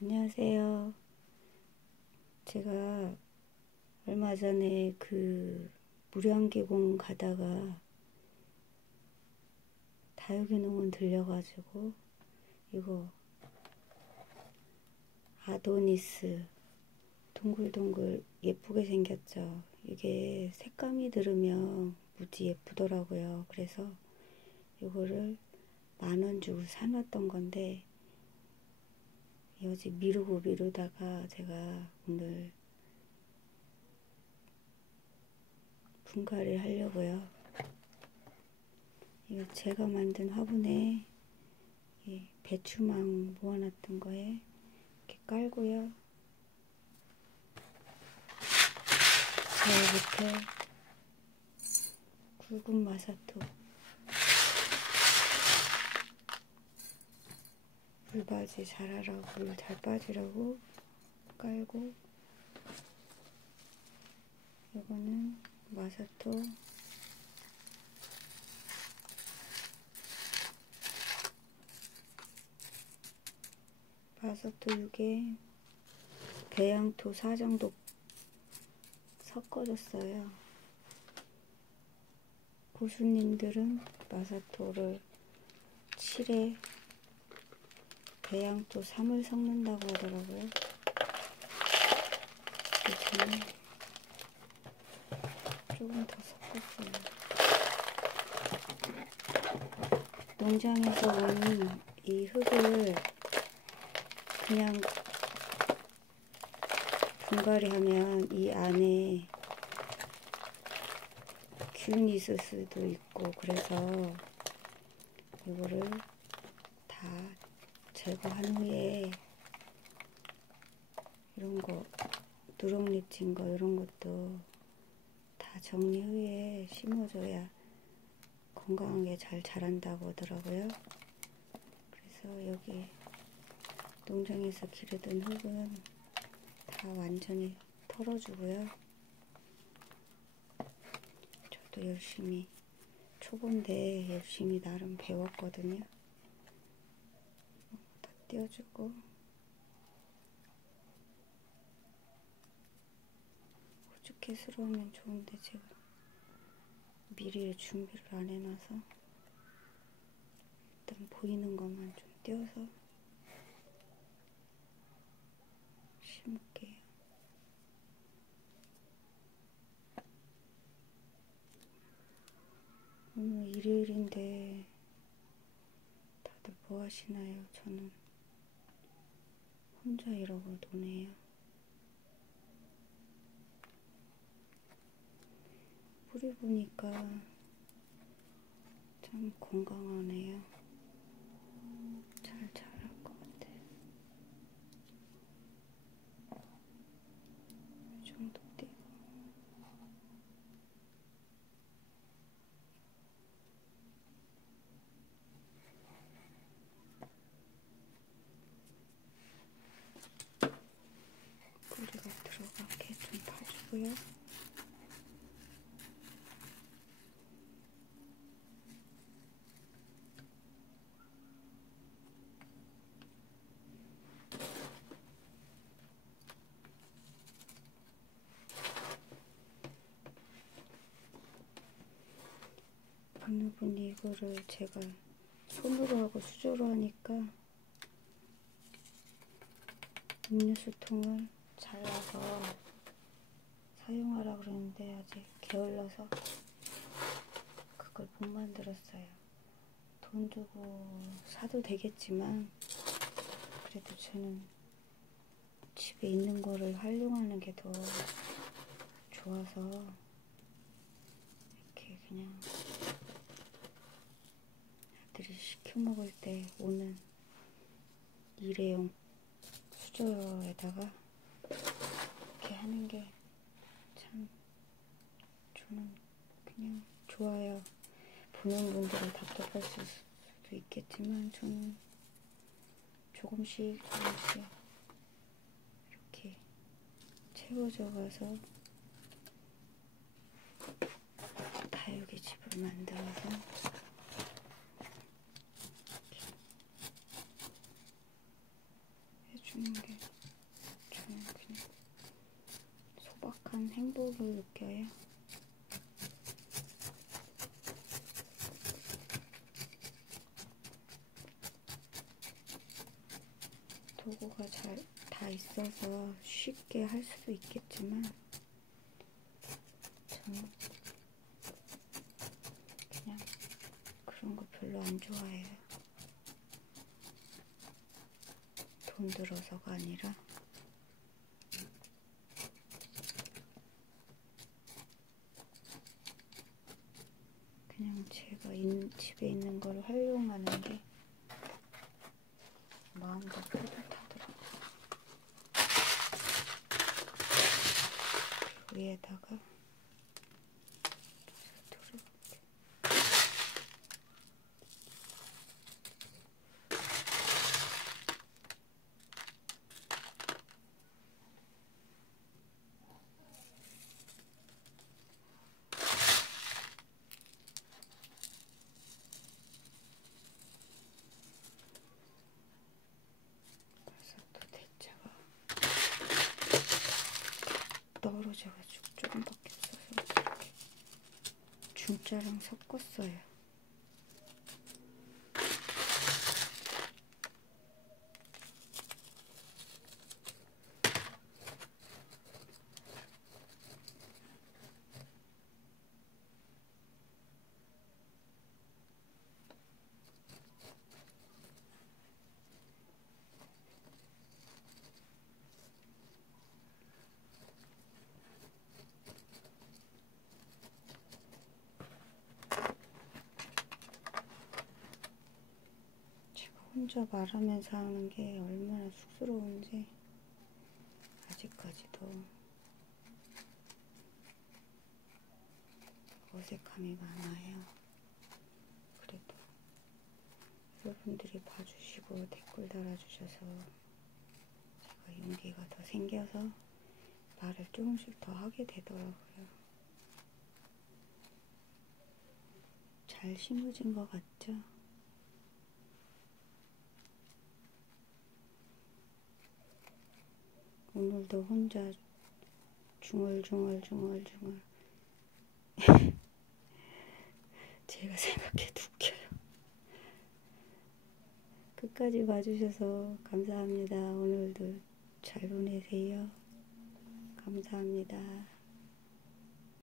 안녕하세요. 제가 얼마 전에 그 무량계공 가다가 다육이 농원 들려가지고 이거 아도니스 동글동글 예쁘게 생겼죠. 이게 색감이 들으면 무지 예쁘더라고요. 그래서 이거를 만 원 주고 사놨던 건데 여지 미루고 미루다가 제가 오늘 분갈이를 하려고요. 이거 제가 만든 화분에 배추망 모아놨던 거에 이렇게 깔고요. 제 밑에 굵은 마사토 물바지 잘하라고 물잘 빠지라고 깔고 이거는 마사토 마사토 6에 배양토 4 정도 섞어줬어요. 고수님들은 마사토를 7에 배양토 3을 섞는다고 하더라고요. 저는 조금 더 섞었어요. 농장에서 온 이 흙을 그냥 분갈이 하면 이 안에 균이 있을 수도 있고 그래서 이거를 다 제거한 후에 이런 거 누렁잎 진거 이런 것도 다 정리 후에 심어줘야 건강하게 잘 자란다고 하더라고요. 그래서 여기 농장에서 기르던 흙은 다 완전히 털어주고요. 저도 열심히 초보인데 열심히 나름 배웠거든요. 다 띄워주고 호주캐스로 하면 좋은데 제가 미리 준비를 안 해놔서 일단 보이는 것만 좀 띄워서 심을게요. 오늘 일요일인데 다들 뭐 하시나요? 저는 혼자 이러고 노네요. 뿌리 보니까 참 건강하네요. 잘 자랄 것 같아. 이 정도 띄고. 뿌리가 들어가게 좀 봐주고요. 어느 분이 이거를 제가 손으로 하고 수저로 하니까 음료수 통을 잘라서 사용하라 그러는데 아직 게을러서 그걸 못 만들었어요. 돈 주고 사도 되겠지만 그래도 저는 집에 있는 거를 활용하는 게더 좋아서 이렇게 그냥 아들이 시켜 먹을 때 오는 일회용 수저에다가 이렇게 하는 게참 저는 그냥 좋아요. 보는 분들은 답답할 수도 있겠지만 저는 조금씩 조금씩 이렇게 채워져 가서 다육이 집을 만들어서 해줍니다. 주는 게 저는 그냥 소박한 행복을 느껴요. 도구가 잘다 있어서 쉽게 할 수도 있겠지만 저는 그냥 그런 거 별로 안 좋아해요. 돈 들어서가 아니라 그냥 제가 인, 집에 있는 걸 활용하는 게 마음도 뿌듯하더라고요. 그 위에다가 두르게 그래서 또 대차가 떨어져가지고 조금밖에 없어서 이렇게 중짜랑 섞었어요. 제가 혼자 말하면서 하는 게 얼마나 쑥스러운지 아직까지도 어색함이 많아요. 그래도 여러분들이 봐주시고 댓글 달아주셔서 제가 용기가 더 생겨서 말을 조금씩 더 하게 되더라고요. 잘 심어진 것 같죠? 오늘도 혼자 중얼중얼중얼중얼 제가 생각해도 웃겨요. 끝까지 봐주셔서 감사합니다. 오늘도 잘 보내세요. 감사합니다.